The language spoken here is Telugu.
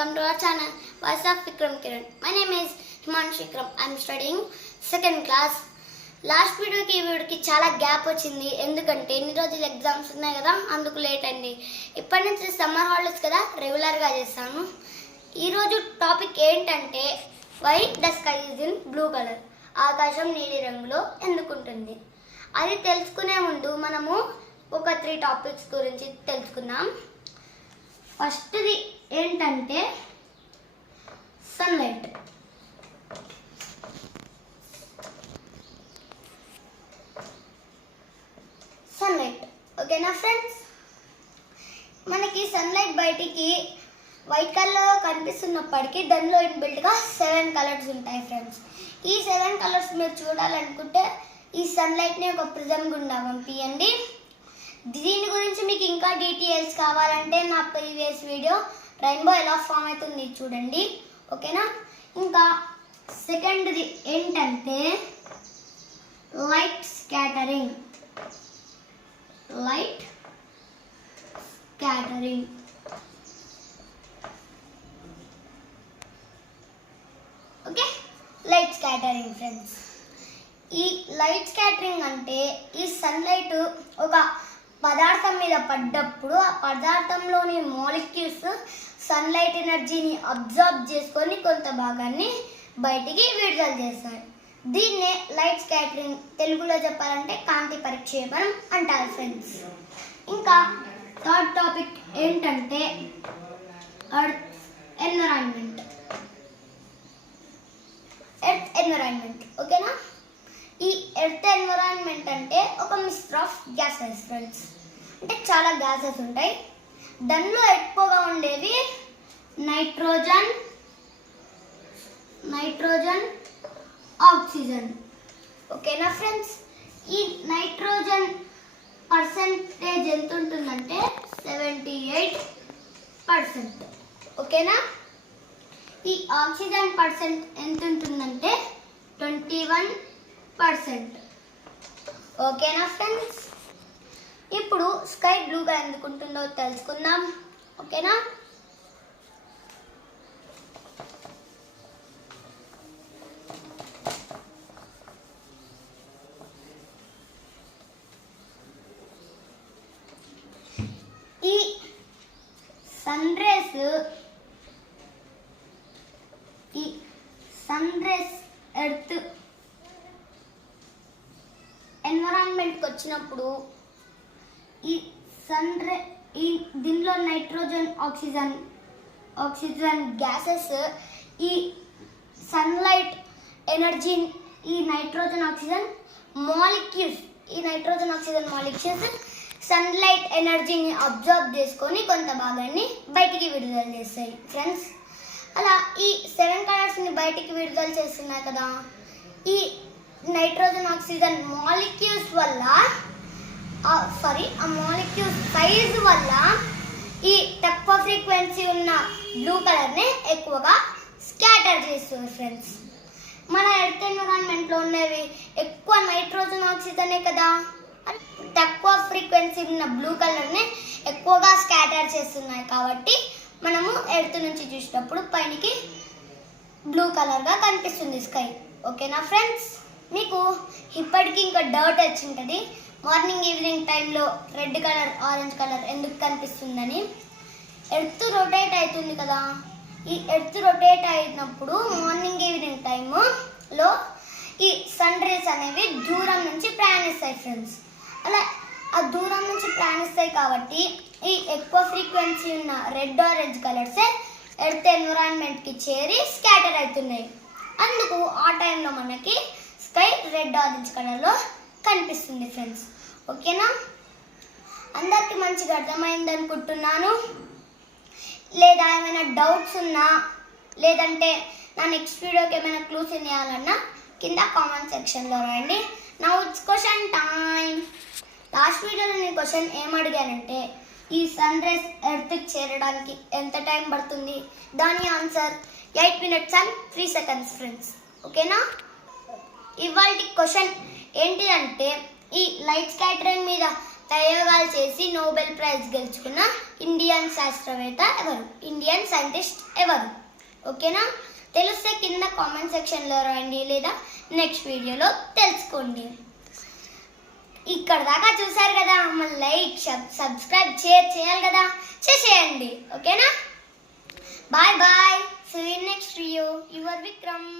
welcome to our channel Voice of Vikram Kiran. My name is Himanshu Vikram. I'm studying second class. Last వీడియోకి ఈ వీడియోకి చాలా గ్యాప్ వచ్చింది ఎందుకంటే ఎన్ని రోజులు ఎగ్జామ్స్ ఉన్నాయి కదా అందుకు లేట్ అండి ఇప్పటి నుంచి సమ్మర్ హాలిడేస్ కదా రెగ్యులర్గా చేస్తాను ఈరోజు టాపిక్ ఏంటంటే why the sky is in blue colour ఆకాశం నీలి రంగులో ఎందుకుంటుంది అది తెలుసుకునే ముందు మనము ఒక త్రీ టాపిక్స్ గురించి తెలుసుకుందాం ఫస్ట్ది ఏంటంటే సన్లైట్ సన్లైట్ ఓకేనా ఫ్రెండ్స్ మనకి సన్లైట్ బయటికి వైట్ కలర్లో కనిపిస్తున్నప్పటికీ దానిలో ఇన్బిల్ట్గా సెవెన్ కలర్స్ ఉంటాయి ఫ్రెండ్స్ ఈ సెవెన్ కలర్స్ మీరు చూడాలనుకుంటే ఈ సన్లైట్ని ఒక ప్రిజం గుండా పంపించండి దీని గురించి మీకు ఇంకా డీటెయిల్స్ కావాలంటే నా ప్రీవియస్ వీడియో రెయిన్బో ఎలా ఫామ్ అవుతుంది చూడండి. ఓకేనా? ఇంకా సెకండ్ది ఏంటంటే light scattering light scattering okay light scattering friends ఈ లైట్ స్కాటరింగ్ అంటే ఈ సన్లైట్ ఒక పదార్థం మీద పడ్డప్పుడు ఆ పదార్థంలోని మాలిక్యూల్స్ సన్లైట్ ఎనర్జీని అబ్జర్బ్ చేసుకొని కొంత భాగాన్ని బయటికి విడుదల చేస్తాయి దీన్నే లైట్ స్కాటరింగ్ తెలుగులో చెప్పాలంటే కాంతి పరిక్షేపణం అంటారు ఫ్రెండ్స్ ఇంకా థర్డ్ టాపిక్ ఏంటంటే అర్త్ ఎన్విరాన్మెంట్ ఎర్త్ ఎన్విరాన్మెంట్ ఓకేనా ఈ ఎర్త్ ఎన్విరాన్మెంట్ అంటే ఒక మిక్స్చర్ ఆఫ్ గ్యాసెస్ ఫ్రెండ్స్ అంటే చాలా గ్యాసెస్ ఉంటాయి. దానిలో ఎక్కువగా ఉండేవి నైట్రోజన్ నైట్రోజన్ ఆక్సిజన్. ఓకేనా ఫ్రెండ్స్? ఈ నైట్రోజన్ పర్సంటేజ్ ఎంత ఉంటుందంటే సెవెంటీ ఎయిట్ పర్సెంట్. ఓకేనా? ఈ ఆక్సిజన్ పర్సెంట్ ఎంత ఉంటుందంటే ట్వంటీ వన్ పర్సెంట్. ఓకేనా ఫ్రెండ్స్? ఇప్పుడు స్కై బ్లూగా ఎందుకుంటుందో తెలుసుకుందాం. ఓకేనా ఈ సన్ రేస్ ఈ సన్ రేస్ ఎర్త్ ఎన్విరాన్మెంట్కి వచ్చినప్పుడు ఈ సన్ రే ఈ దీనిలో నైట్రోజన్ ఆక్సిజన్ ఆక్సిజన్ గ్యాసెస్ ఈ సన్లైట్ ఎనర్జీ ఈ నైట్రోజన్ ఆక్సిజన్ మాలిక్యూల్స్ ఈ నైట్రోజన్ ఆక్సిజన్ మాలిక్యూల్స్ సన్లైట్ ఎనర్జీని అబ్జర్వ్ చేసుకొని కొంత భాగాన్ని బయటికి విడుదల చేస్తాయి ఫ్రెండ్స్ అలా ఈ సెవెన్ కలర్స్ని బయటికి విడుదల చేస్తున్నాయి కదా ఈ నైట్రోజన్ ఆక్సిజన్ మాలిక్యూల్స్ వల్ల సారీ ఆ మాలిక్యూల్ సైజ్ వల్ల ఈ తక్కువ ఫ్రీక్వెన్సీ ఉన్న బ్లూ కలర్ని ఎక్కువగా స్కాటర్ చేస్తుంది ఫ్రెండ్స్ మన ఎర్త్ ఎన్విరాన్మెంట్లో ఉన్నవి ఎక్కువ నైట్రోజన్ ఆక్సిజనే కదా తక్కువ ఫ్రీక్వెన్సీ ఉన్న బ్లూ కలర్ని ఎక్కువగా స్కాటర్ చేస్తున్నాయి కాబట్టి మనము ఎర్త్ నుంచి చూసినప్పుడు పైనకి బ్లూ కలర్గా కనిపిస్తుంది స్కై ఓకేనా ఫ్రెండ్స్ మీకు ఇప్పటికీ ఇంకా డౌట్ వచ్చింటుంది మార్నింగ్ ఈవినింగ్ టైంలో రెడ్ కలర్ ఆరెంజ్ కలర్ ఎందుకు కనిపిస్తుందని. ఎర్త్ రొటేట్ అవుతుంది కదా. ఈ ఎర్త్ రొటేట్ అయినప్పుడు మార్నింగ్ ఈవినింగ్ టైములో ఈ సన్ రేస్ అనేవి దూరం నుంచి ప్రయాణిస్తాయి ఫ్రెండ్స్ అలా ఆ దూరం నుంచి ప్రయాణిస్తాయి కాబట్టి ఈ ఎక్కువ ఫ్రీక్వెన్సీ ఉన్న రెడ్ ఆరెంజ్ కలర్సే ఎర్త్ ఎన్విరాన్మెంట్కి చేరి స్కాటర్ అవుతున్నాయి. అందుకు ఆ టైంలో మనకి స్కై రెడ్ ఆరెంజ్ కలర్లో కనిపిస్తుంది ఫ్రెండ్స్ ఓకేనా అందరికి మంచిగా అర్థమైంది అనుకుంటున్నాను. లేదా ఏమైనా డౌట్స్ ఉన్నా లేదంటే నా నెక్స్ట్ వీడియోకి ఏమైనా క్లూస్ ఇవ్వాలన్నా కింద కామెంట్ సెక్షన్లో రాయండి. నా ఇట్స్ క్వశ్చన్ టైం లాస్ట్ వీడియోలో నేను క్వశ్చన్ ఏం అడిగానంటే ఈ సన్ రైజ్ ఎర్త్కి చేరడానికి ఎంత టైం పడుతుంది? దాని answer eight minutes and three seconds friends. ఓకేనా? ఇవాళ క్వశ్చన్ ఏంటిదంటే ఈ లైట్ స్కాటరింగ్ మీద ప్రయోగాలు చేసి నోబెల్ ప్రైజ్ గెలుచుకున్న ఇండియన్ శాస్త్రవేత్త ఎవరు? ఇండియన్ సైంటిస్ట్ ఎవరు? ఓకేనా? తెలిస్తే కింద కామెంట్ సెక్షన్లో రాయండి లేదా నెక్స్ట్ వీడియోలో తెలుసుకోండి. ఇక్కడ దాకా చూసారు కదా మళ్ళీ లైక్ సబ్స్క్రైబ్ షేర్ చేయాలి కదా? చేసేయండి ఓకేనా? Bye bye. See next video your Vikram